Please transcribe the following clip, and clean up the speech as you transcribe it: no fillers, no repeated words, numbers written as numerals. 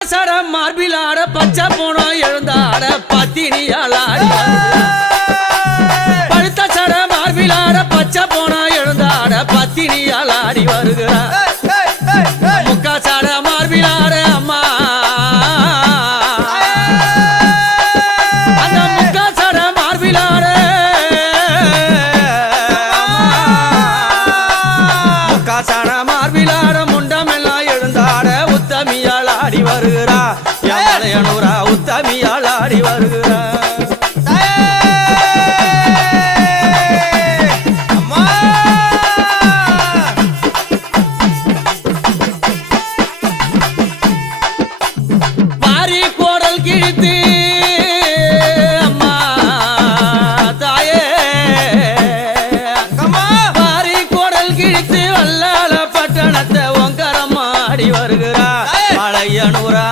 சட மார்பிலாட பச்சை போனோம் எழுந்தாட பத்தினியாளாடி பழுத்த சட மார்பிலாட பச்சை போனோம் எழுந்தாட பத்தினியாளாடி வருகிறார் முக்கா சட மார்பிலாட அம்மா அந்த முக்கா சட மார்பிலாட முக்கா சட மார்பிலாட முண்டமெல்லாம் எழுந்தாட உத்தமியாளாடி வருகிறா யானையனூரா உத்தமியாளாடி வருகிறா பாரி கோடல் கிழித்து